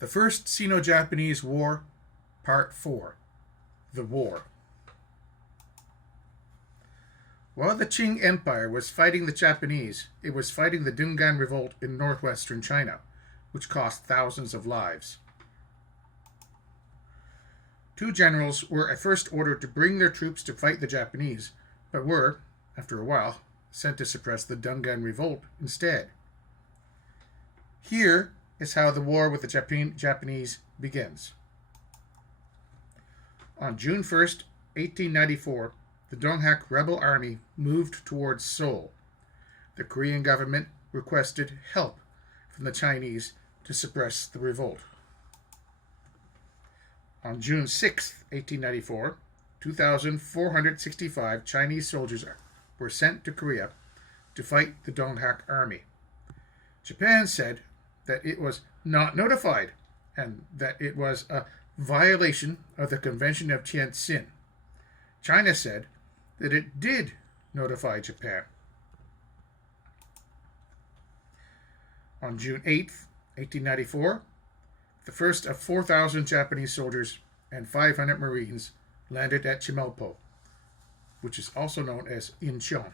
The First Sino-Japanese War, Part 4. The War. While the Ching Empire was fighting the Japanese, it was fighting the Dungan Revolt in northwestern China, which cost thousands of lives. Two generals were at first ordered to bring their troops to fight the Japanese, but were, after a while, sent to suppress the Dungan Revolt instead. Here is how the war with the Japanese begins. On June 1st, 1894, the Donghak rebel army moved towards Seoul. The Korean government requested help from the Chinese to suppress the revolt. On June 6, 1894, 2,465 Chinese soldiers were sent to Korea to fight the Donghak army. Japan said that it was not notified and that it was a violation of the Convention of Tientsin. China said that it did notify Japan. On June 8, 1894, the first of 4,000 Japanese soldiers and 500 Marines landed at Chimilpo, which is also known as Incheon.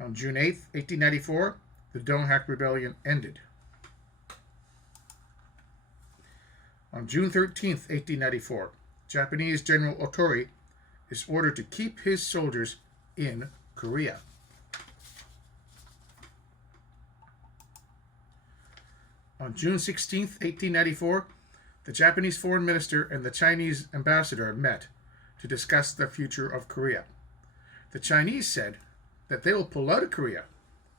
On June 8, 1894, the Donghak Rebellion ended. On June 13, 1894, Japanese General Otori is ordered to keep his soldiers in Korea. On June 16, 1894, the Japanese foreign minister and the Chinese ambassador met to discuss the future of Korea. The Chinese said that they will pull out of Korea,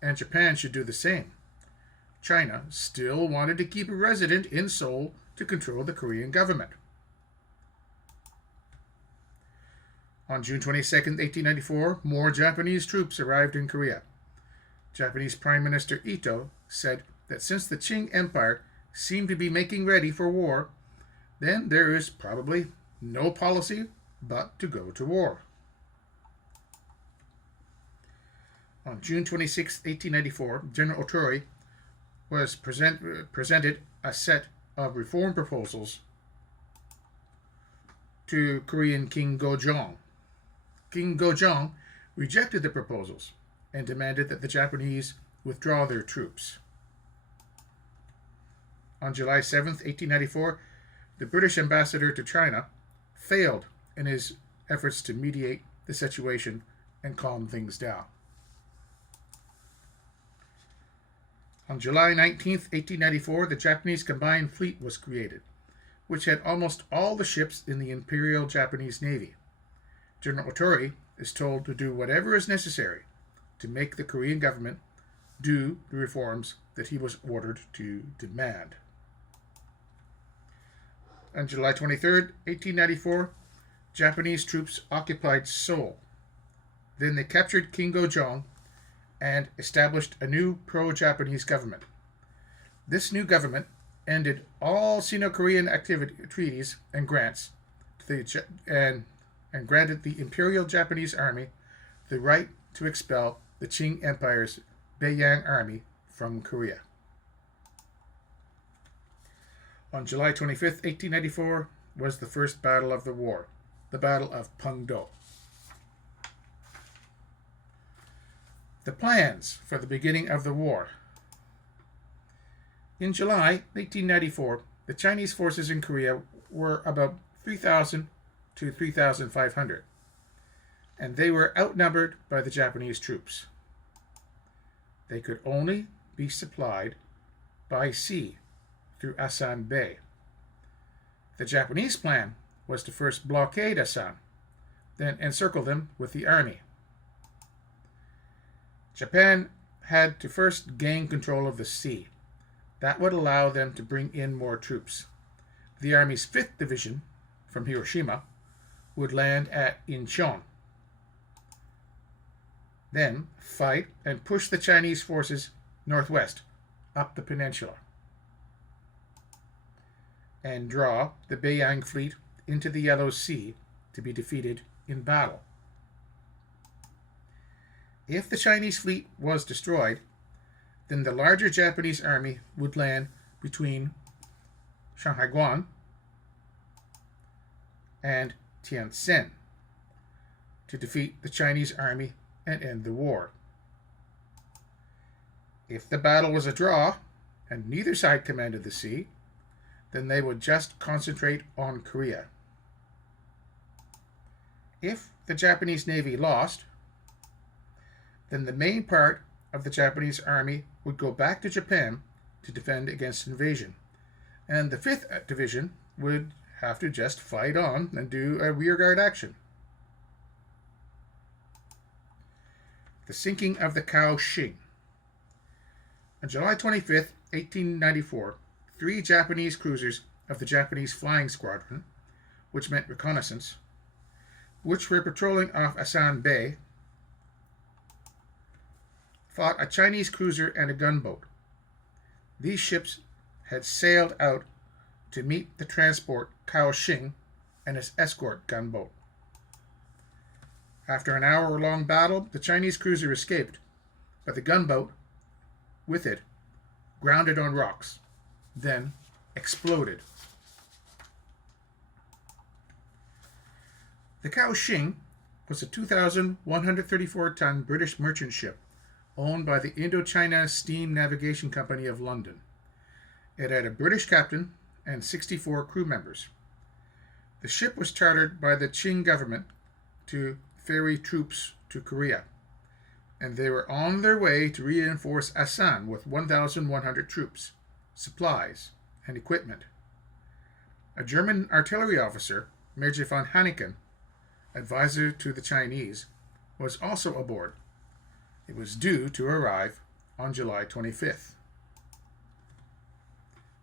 and Japan should do the same. China still wanted to keep a resident in Seoul to control the Korean government. On June 22, 1894, more Japanese troops arrived in Korea. Japanese Prime Minister Ito said that since the Qing Empire seemed to be making ready for war, then there is probably no policy but to go to war. On June 26, 1894, General Otori was presented a set of reform proposals to Korean King Gojong. King Gojong rejected the proposals and demanded that the Japanese withdraw their troops. On July 7, 1894, the British ambassador to China failed in his efforts to mediate the situation and calm things down. On July 19, 1894, the Japanese Combined Fleet was created, which had almost all the ships in the Imperial Japanese Navy. General Otori is told to do whatever is necessary to make the Korean government do the reforms that he was ordered to demand. On July 23, 1894, Japanese troops occupied Seoul. Then they captured King Gojong and established a new pro-Japanese government. This new government ended all Sino-Korean treaties and grants and granted the Imperial Japanese Army the right to expel the Qing Empire's Pyongyang army from Korea. On July 25, 1894, was the first battle of the war, the Battle of Pungdo. The plans for the beginning of the war. In July 1894, the Chinese forces in Korea were about 3,000 to 3,500, and they were outnumbered by the Japanese troops. They could only be supplied by sea through Asan Bay. The Japanese plan was to first blockade Asan, then encircle them with the army. Japan had to first gain control of the sea. That would allow them to bring in more troops. The Army's 5th Division, from Hiroshima, would land at Incheon. Then fight and push the Chinese forces northwest, up the peninsula, and draw the Pyongyang fleet into the Yellow Sea to be defeated in battle. If the Chinese fleet was destroyed, Then the larger Japanese army would land between Shanhaiguan and Tientsin to defeat the Chinese army and end the war. If the battle was a draw and neither side commanded the sea, then they would just concentrate on Korea. If the Japanese Navy lost, then the main part of the Japanese army would go back to Japan to defend against invasion, and the 5th Division would have to just fight on and do a rearguard action. The sinking of the Cow Shing. On July 25th, 1894, 3 Japanese cruisers of the Japanese Flying Squadron, which meant reconnaissance, which were patrolling off Asan Bay, fought a Chinese cruiser and a gunboat. These ships had sailed out to meet the transport Cow Shing and its escort gunboat. After an hour-long battle, the Chinese cruiser escaped, but the gunboat, with it, grounded on rocks, then exploded. The Cow Shing was a 2,134-ton British merchant ship owned by the Indochina Steam Navigation Company of London. It had a British captain and 64 crew members. The ship was chartered by the Ching government to ferry troops to Korea, and they were on their way to reinforce Asan with 1,100 troops, supplies, and equipment. A German artillery officer, Major von Hanneken, advisor to the Chinese, was also aboard. It was due to arrive on July 25th.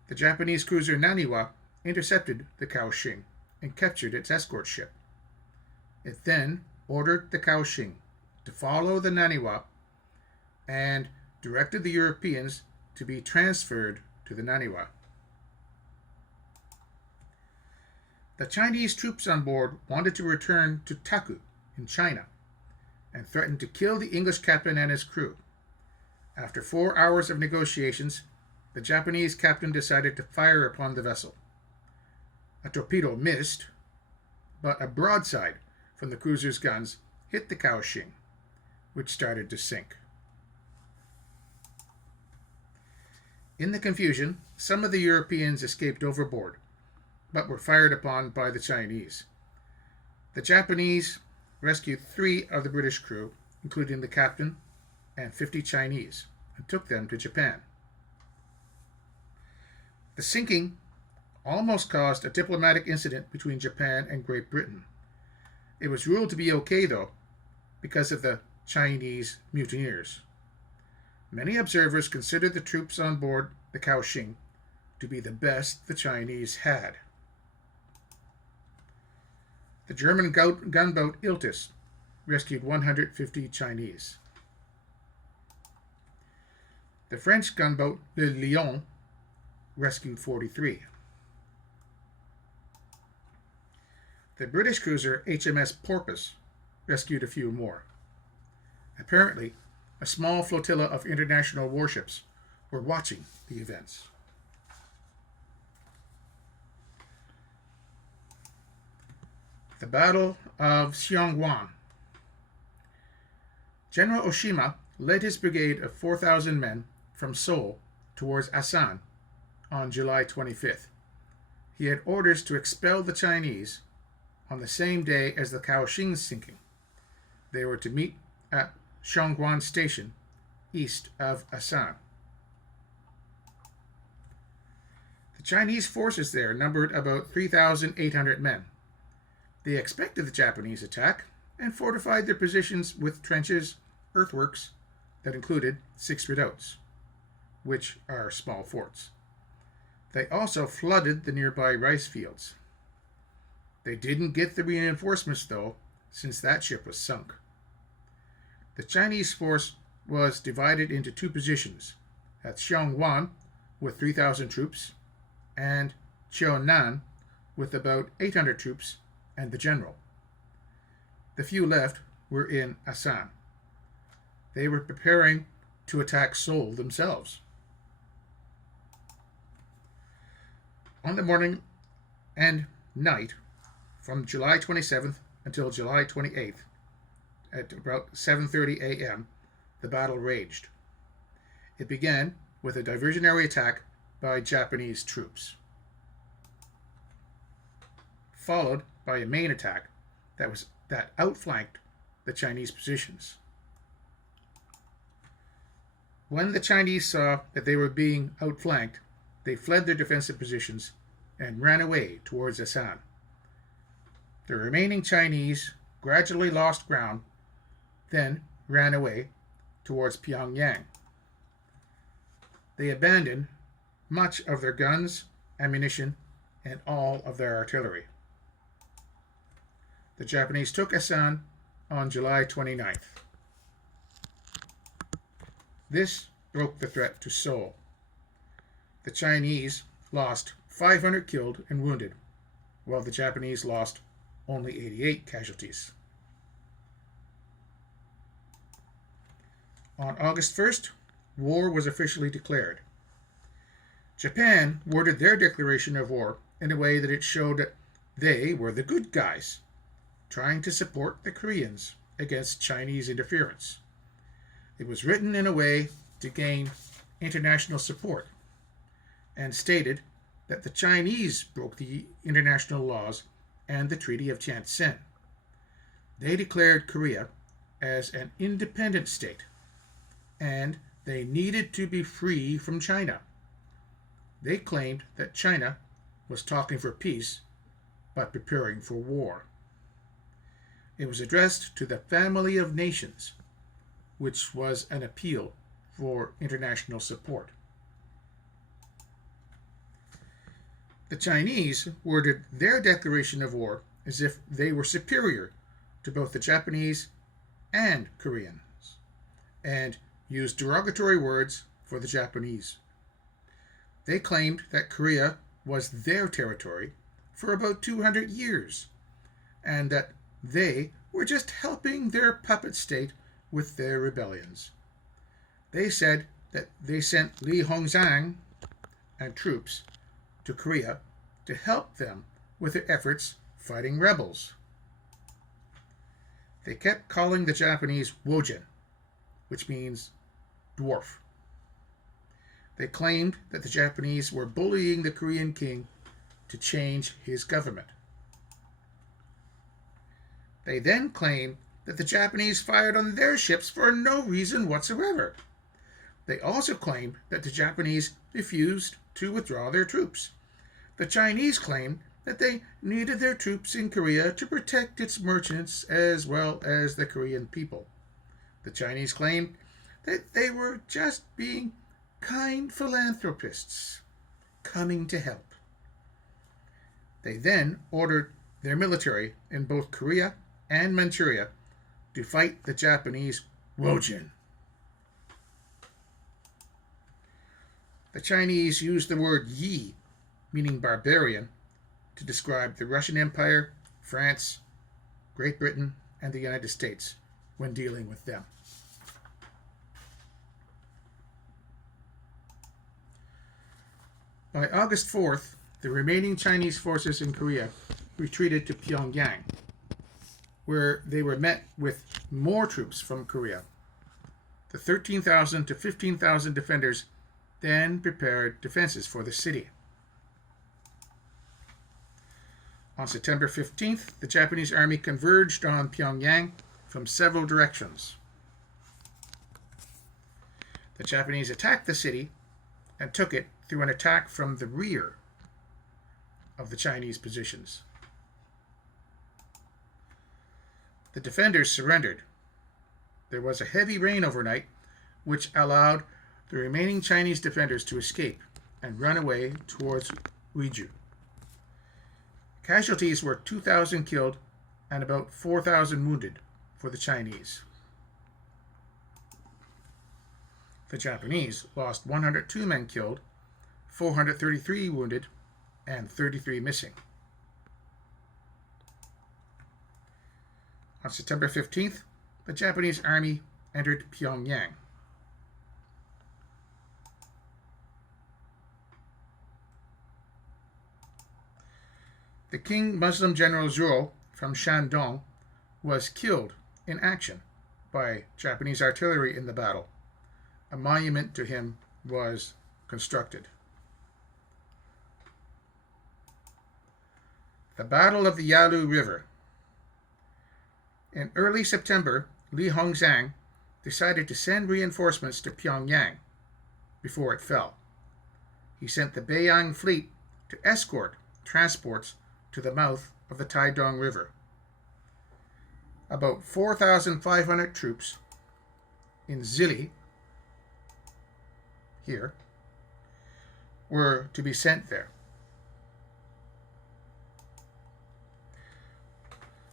The Japanese cruiser Naniwa intercepted the Cow Shing and captured its escort ship. It then ordered the Cow Shing to follow the Naniwa and directed the Europeans to be transferred to the Naniwa. The Chinese troops on board wanted to return to Taku in China and threatened to kill the English captain and his crew. After 4 hours of negotiations, the Japanese captain decided to fire upon the vessel. A torpedo missed, but a broadside from the cruiser's guns hit the Cow Shing, which started to sink. In the confusion, some of the Europeans escaped overboard, but were fired upon by the Chinese. The Japanese rescued 3 of the British crew, including the captain and 50 Chinese, and took them to Japan. The sinking almost caused a diplomatic incident between Japan and Great Britain. It was ruled to be okay, though, because of the Chinese mutineers. Many observers considered the troops on board the Cow Shing to be the best the Chinese had. The German gunboat Iltis rescued 150 Chinese. The French gunboat Le Lion rescued 43. The British cruiser HMS Porpoise rescued a few more. Apparently, a small flotilla of international warships were watching the events. The Battle of Pyongyang. General Oshima led his brigade of 4,000 men from Seoul towards Asan on July 25th. He had orders to expel the Chinese on the same day as the Cow Shing's sinking. They were to meet at Shongguan Station, east of Asan. The Chinese forces there numbered about 3,800 men. They expected the Japanese attack and fortified their positions with trenches, earthworks that included 6 redoubts, which are small forts. They also flooded the nearby rice fields. They didn't get the reinforcements, though, since that ship was sunk. The Chinese force was divided into 2 positions, at Xiongwan with 3,000 troops and Cheonan with about 800 troops and the general. The few left were in Asan. They were preparing to attack Seoul themselves. On the morning and night from July 27th until July 28th, at about 7:30 a.m., the battle raged. It began with a diversionary attack by Japanese troops, followed by a main attack that outflanked the Chinese positions. When the Chinese saw that they were being outflanked, they fled their defensive positions and ran away towards Asan. The remaining Chinese gradually lost ground, then ran away towards Pyongyang. They abandoned much of their guns, ammunition, and all of their artillery. The Japanese took Asan on July 29th. This broke the threat to Seoul. The Chinese lost 500 killed and wounded, while the Japanese lost only 88 casualties. On August 1st, war was officially declared. Japan worded their declaration of war in a way that it showed that they were the good guys, trying to support the Koreans against Chinese interference. It was written in a way to gain international support and stated that the Chinese broke the international laws and the Treaty of Tientsin. They declared Korea as an independent state, and they needed to be free from China. They claimed that China was talking for peace, but preparing for war. It was addressed to the family of nations, which was an appeal for international support. The Chinese worded their declaration of war as if they were superior to both the Japanese and Koreans, and used derogatory words for the Japanese. They claimed that Korea was their territory for about 200 years, and that they were just helping their puppet state with their rebellions. They said that they sent Li Hongzhang and troops to Korea to help them with their efforts fighting rebels. They kept calling the Japanese Wojin, which means dwarf. They claimed that the Japanese were bullying the Korean king to change his government. They then claimed that the Japanese fired on their ships for no reason whatsoever. They also claimed that the Japanese refused to withdraw their troops. The Chinese claimed that they needed their troops in Korea to protect its merchants as well as the Korean people. The Chinese claimed that they were just being kind philanthropists coming to help. They then ordered their military in both Korea and Manchuria to fight the Japanese Wojin. The Chinese used the word Yi, meaning barbarian, to describe the Russian Empire, France, Great Britain, and the United States when dealing with them. By August 4th, the remaining Chinese forces in Korea retreated to Pyongyang, where they were met with more troops from Korea. The 13,000 to 15,000 defenders then prepared defenses for the city. On September 15th, the Japanese army converged on Pyongyang from several directions. The Japanese attacked the city and took it through an attack from the rear of the Chinese positions. The defenders surrendered. There was a heavy rain overnight, which allowed the remaining Chinese defenders to escape and run away towards Uiju. Casualties were 2,000 killed and about 4,000 wounded for the Chinese. The Japanese lost 102 men killed, 433 wounded, and 33 missing. On September 15th, the Japanese army entered Pyongyang. The King Muslim General Zhuo from Shandong was killed in action by Japanese artillery in the battle. A monument to him was constructed. The Battle of the Yalu River. In early September, Li Hongzhang decided to send reinforcements to Pyongyang before it fell. He sent the Beiyang fleet to escort transports to the mouth of the Taidong River. About 4,500 troops in Zili, here, were to be sent there.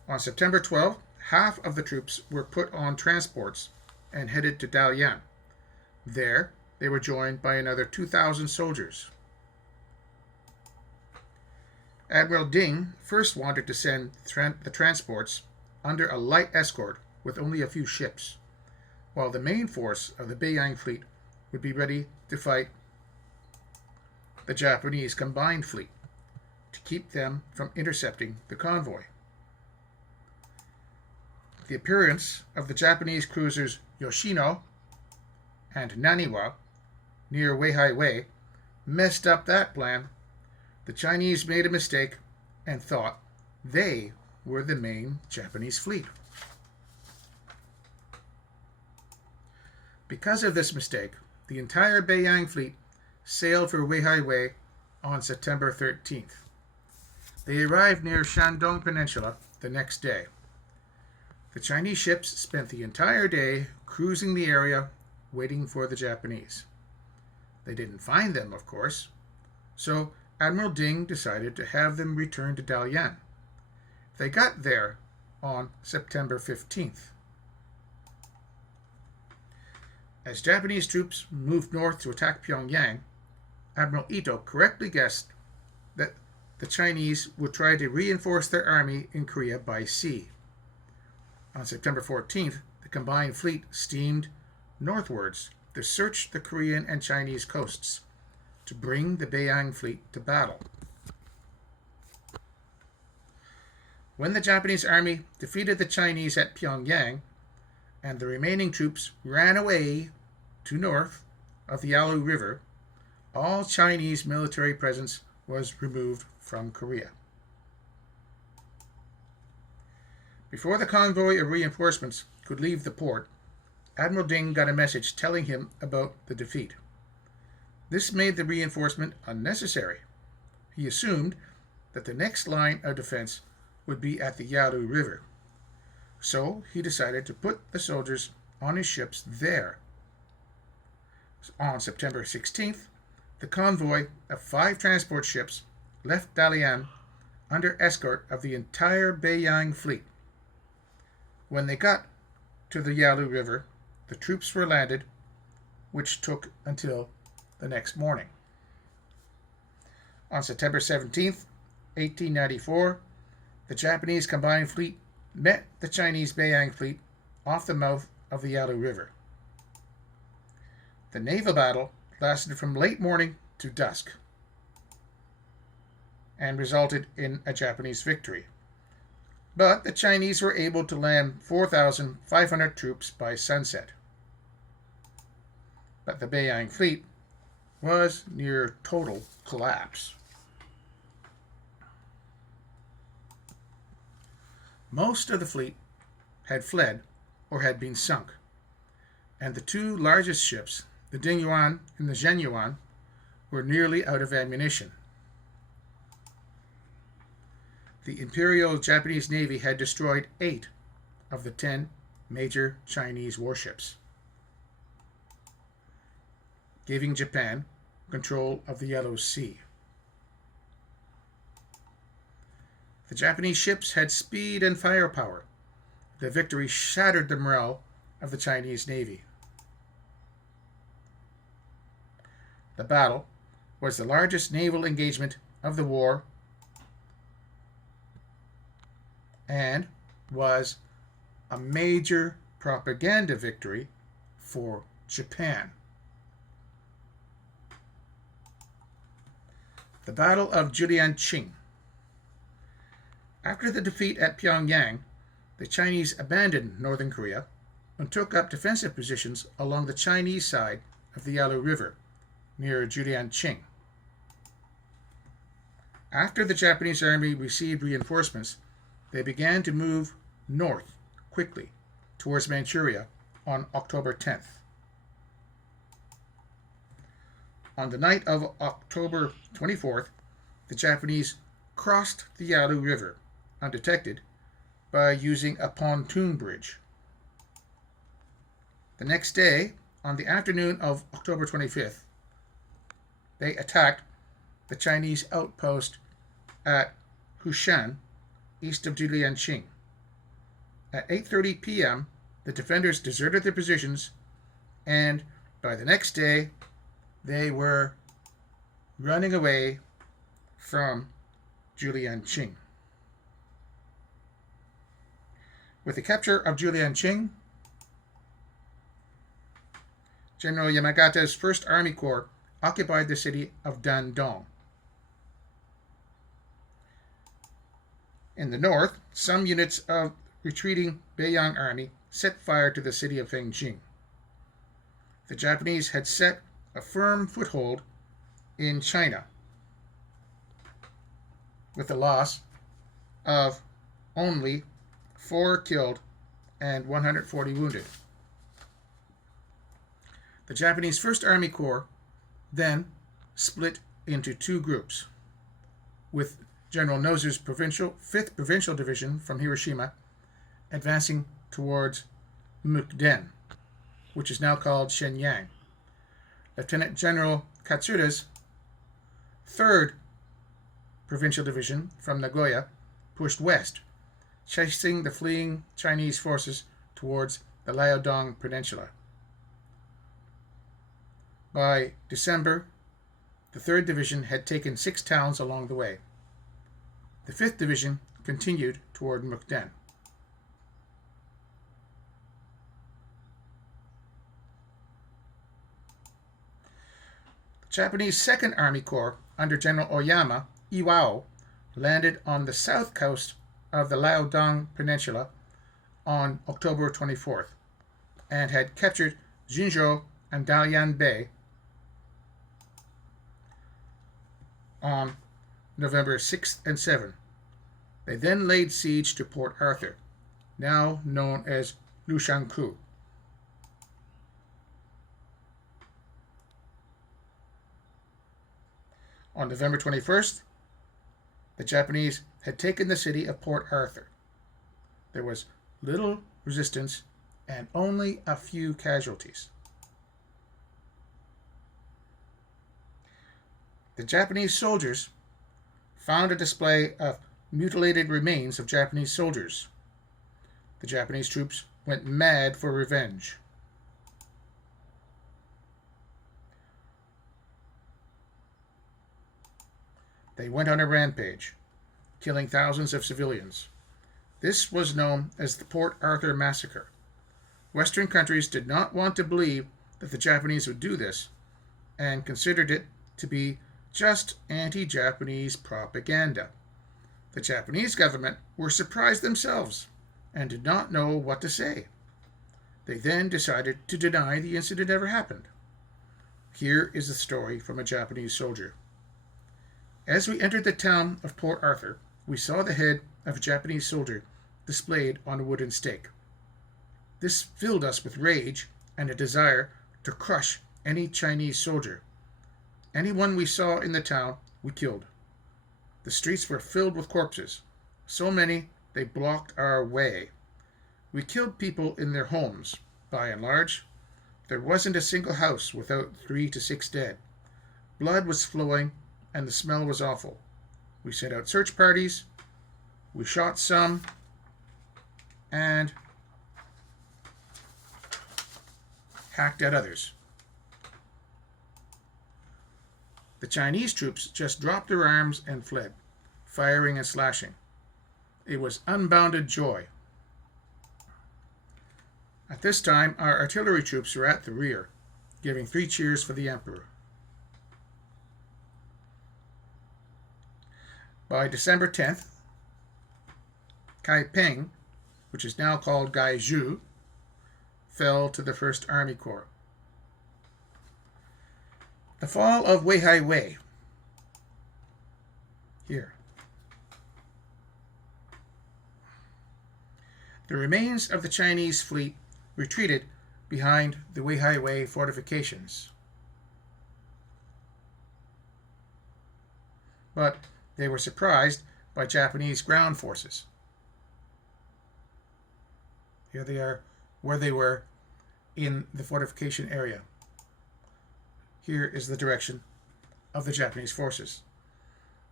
On September 12th, half of the troops were put on transports and headed to Dalian. There, they were joined by another 2,000 soldiers. Admiral Ding first wanted to send the transports under a light escort with only a few ships, while the main force of the Beiyang fleet would be ready to fight the Japanese combined fleet to keep them from intercepting the convoy. The appearance of the Japanese cruisers Yoshino and Naniwa near Weihaiwei messed up that plan. The Chinese made a mistake and thought they were the main Japanese fleet. Because of this mistake, the entire Beiyang fleet sailed for Weihaiwei on September 13th. They arrived near Shandong Peninsula the next day. The Chinese ships spent the entire day cruising the area, waiting for the Japanese. They didn't find them, of course, so Admiral Ding decided to have them return to Dalian. They got there on September 15th. As Japanese troops moved north to attack Pyongyang, Admiral Ito correctly guessed that the Chinese would try to reinforce their army in Korea by sea. On September 14th, the combined fleet steamed northwards to search the Korean and Chinese coasts to bring the Beiyang fleet to battle. When the Japanese army defeated the Chinese at Pyongyang and the remaining troops ran away to north of the Yalu River, all Chinese military presence was removed from Korea. Before the convoy of reinforcements could leave the port, Admiral Ding got a message telling him about the defeat. This made the reinforcement unnecessary. He assumed that the next line of defense would be at the Yalu River. So he decided to put the soldiers on his ships there. On September 16th, the convoy of 5 transport ships left Dalian under escort of the entire Beiyang fleet. When they got to the Yalu River, the troops were landed, which took until the next morning. On September 17th, 1894, the Japanese combined fleet met the Chinese Beiyang fleet off the mouth of the Yalu River. The naval battle lasted from late morning to dusk and resulted in a Japanese victory. But the Chinese were able to land 4,500 troops by sunset. But the Beiyang fleet was near total collapse. Most of the fleet had fled or had been sunk, and the 2 largest ships, the Dingyuan and the Zhenyuan, were nearly out of ammunition. The Imperial Japanese Navy had destroyed 8 of the 10 major Chinese warships, giving Japan control of the Yellow Sea. The Japanese ships had speed and firepower. The victory shattered the morale of the Chinese Navy. The battle was the largest naval engagement of the war and was a major propaganda victory for Japan. The Battle of Julian Ching. After the defeat at Pyongyang, the Chinese abandoned northern Korea and took up defensive positions along the Chinese side of the Yalu River, near Julian, Ching. After the Japanese army received reinforcements, they began to move north quickly towards Manchuria on October 10th. On the night of October 24th, the Japanese crossed the Yalu River undetected by using a pontoon bridge. The next day, on the afternoon of October 25th, they attacked the Chinese outpost at Hushan, east of Julian, Ching. At 8:30 p.m., the defenders deserted their positions, and by the next day, they were running away from Julian, Ching. With the capture of Julian, Ching, General Yamagata's 1st Army Corps occupied the city of Dandong. In the north, some units of retreating Beiyang army set fire to the city of Fengjing. The Japanese had set a firm foothold in China, with a loss of only 4 killed and 140 wounded. The Japanese 1st Army Corps then split into 2 groups, with General Nozer's 5th Provincial Division from Hiroshima advancing towards Mukden, which is now called Shenyang. Lieutenant General Katsura's 3rd Provincial Division from Nagoya pushed west, chasing the fleeing Chinese forces towards the Liaodong Peninsula. By December, the 3rd Division had taken 6 towns along the way. The 5th Division continued toward Mukden. The Japanese 2nd Army Corps under General Oyama, Iwao, landed on the south coast of the Liaodong Peninsula on October 24th and had captured Jinzhou and Dalian Bay on November 6th and 7th. They then laid siege to Port Arthur, now known as Lushankou. On November 21st, the Japanese had taken the city of Port Arthur. There was little resistance and only a few casualties. The Japanese soldiers found a display of mutilated remains of Japanese soldiers. The Japanese troops went mad for revenge. They went on a rampage, killing thousands of civilians. This was known as the Port Arthur Massacre. Western countries did not want to believe that the Japanese would do this, and considered it to be just anti-Japanese propaganda. The Japanese government were surprised themselves and did not know what to say. They then decided to deny the incident ever happened. Here is the story from a Japanese soldier. As we entered the town of Port Arthur, we saw the head of a Japanese soldier displayed on a wooden stake. This filled us with rage and a desire to crush any Chinese soldier. Anyone we saw in the town, we killed. The streets were filled with corpses, so many they blocked our way. We killed people in their homes, by and large. There wasn't a single house without 3 to 6 dead. Blood was flowing, and the smell was awful. We sent out search parties, we shot some, and hacked at others. The Chinese troops just dropped their arms and fled, firing and slashing. It was unbounded joy. At this time, our artillery troops were at the rear, giving 3 cheers for the Emperor. By December 10th, Kaiping, which is now called Gaizhou, fell to the 1st Army Corps. The fall of Weihai Wei. Here. The remains of the Chinese fleet retreated behind the Weihai Wei fortifications. But they were surprised by Japanese ground forces. Here they are, where they were in the fortification area. Here is the direction of the Japanese forces.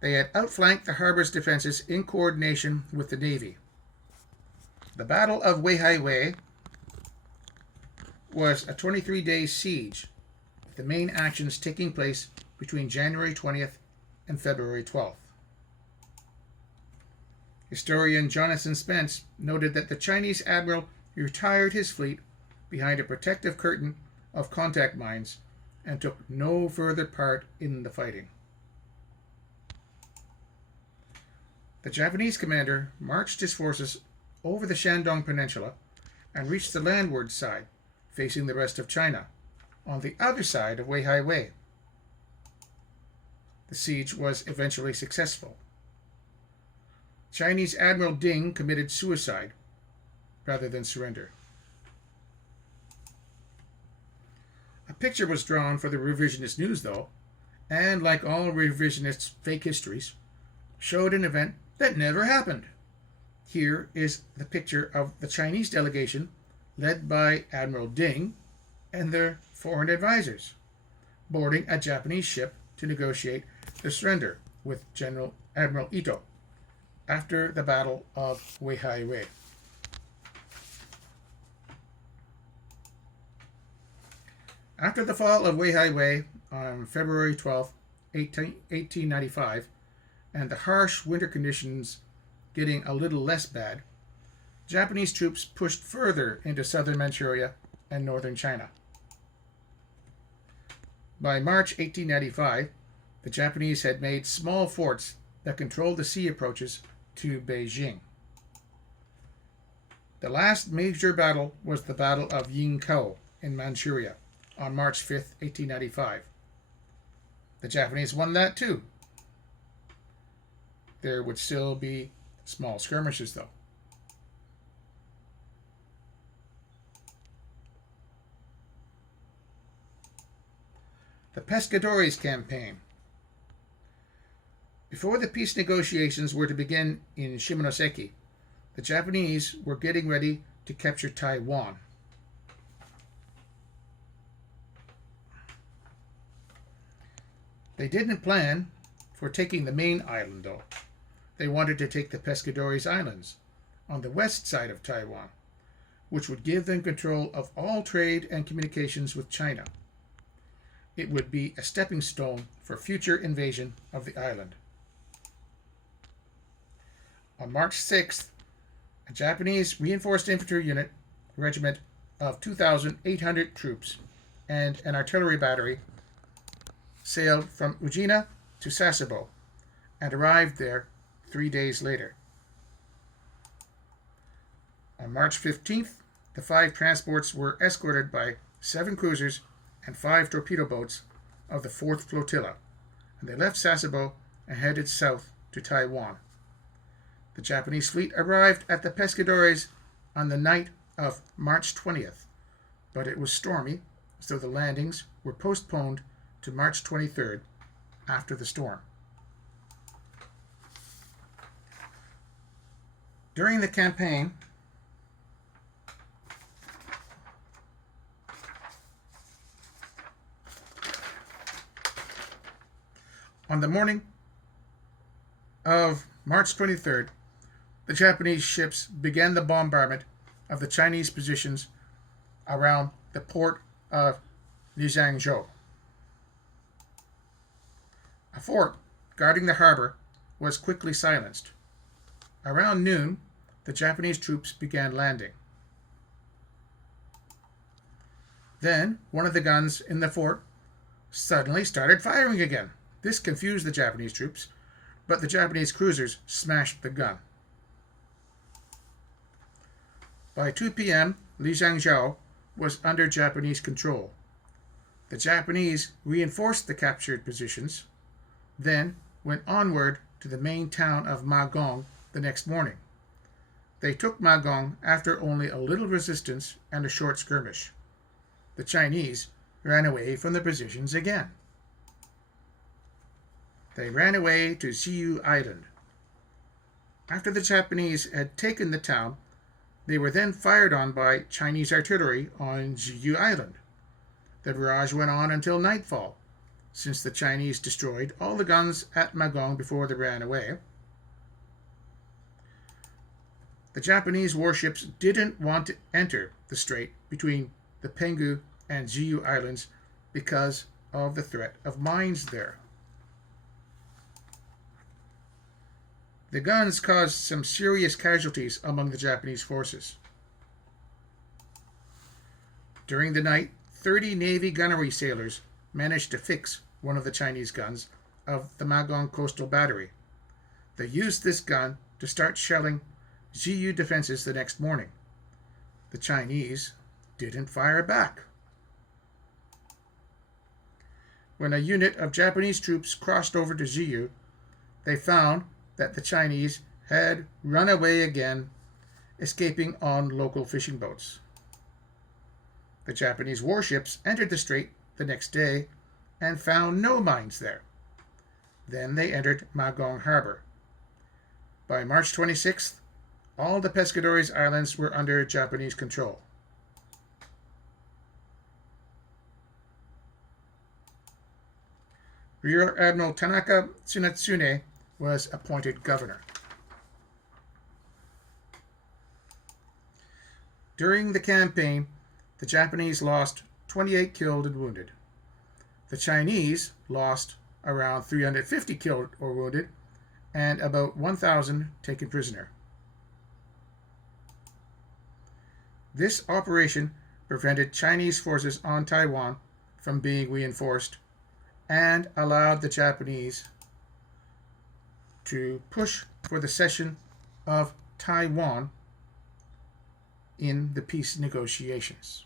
They had outflanked the harbor's defenses in coordination with the Navy. The Battle of Weihai Wei was a 23-day siege, with the main actions taking place between January 20th and February 12th. Historian Jonathan Spence noted that the Chinese admiral retired his fleet behind a protective curtain of contact mines and took no further part in the fighting. The Japanese commander marched his forces over the Shandong Peninsula and reached the landward side, facing the rest of China, on the other side of Weihai Wei. The siege was eventually successful. Chinese Admiral Ding committed suicide rather than surrender. A picture was drawn for the revisionist news, though, and like all revisionist fake histories, showed an event that never happened. Here is the picture of the Chinese delegation led by Admiral Ding and their foreign advisors boarding a Japanese ship to negotiate the surrender with Admiral Ito after the Battle of Weihai Wei. After the fall of Weihai Wei on February 12, 1895, and the harsh winter conditions getting a little less bad, Japanese troops pushed further into southern Manchuria and northern China. By March 1895, the Japanese had made small forts that controlled the sea approaches to Beijing. The last major battle was the Battle of Yingkou in Manchuria on March 5, 1895. The Japanese won that too. There would still be small skirmishes, though. The Pescadores Campaign. Before the peace negotiations were to begin in Shimonoseki, the Japanese were getting ready to capture Taiwan. They didn't plan for taking the main island, though. They wanted to take the Pescadores Islands on the west side of Taiwan, which would give them control of all trade and communications with China. It would be a stepping stone for future invasion of the island. On March 6th, a Japanese reinforced infantry unit regiment of 2,800 troops and an artillery battery sailed from Ujina to Sasebo and arrived there 3 days later. On March 15th, the 5 transports were escorted by 7 cruisers and 5 torpedo boats of the 4th Flotilla, and they left Sasebo and headed south to Taiwan. The Japanese fleet arrived at the Pescadores on the night of March 20th, but it was stormy, so the landings were postponed to March 23rd after the storm. During the campaign, on the morning of March 23rd, the Japanese ships began the bombardment of the Chinese positions around the port of Lijiangzhou. A fort guarding the harbor was quickly silenced. Around noon, the Japanese troops began landing. Then, one of the guns in the fort suddenly started firing again. This confused the Japanese troops, but the Japanese cruisers smashed the gun. By 2 p.m., Lijiangzhou was under Japanese control. The Japanese reinforced the captured positions, then went onward to the main town of Magong the next morning. They took Magong after only a little resistance and a short skirmish. The Chinese ran away from the positions again. They ran away to Ziyu Island. After the Japanese had taken the town, they were then fired on by Chinese artillery on Ziyu Island. The barrage went on until nightfall, since the Chinese destroyed all the guns at Magong before they ran away. The Japanese warships didn't want to enter the strait between the Penghu and Ziyu Islands because of the threat of mines there. The guns caused some serious casualties among the Japanese forces. During the night, 30 Navy gunnery sailors managed to fix one of the Chinese guns of the Magong Coastal Battery. They used this gun to start shelling Ziyu defenses the next morning. The Chinese didn't fire back. When a unit of Japanese troops crossed over to Ziyu, they found that the Chinese had run away again, escaping on local fishing boats. The Japanese warships entered the strait the next day and found no mines there. Then they entered Magong Harbor. By March 26th, all the Pescadores Islands were under Japanese control. Rear Admiral Tanaka Tsunatsune was appointed governor. During the campaign, the Japanese lost 28 killed and wounded. The Chinese lost around 350 killed or wounded and about 1,000 taken prisoner. This operation prevented Chinese forces on Taiwan from being reinforced and allowed the Japanese to push for the cession of Taiwan in the peace negotiations.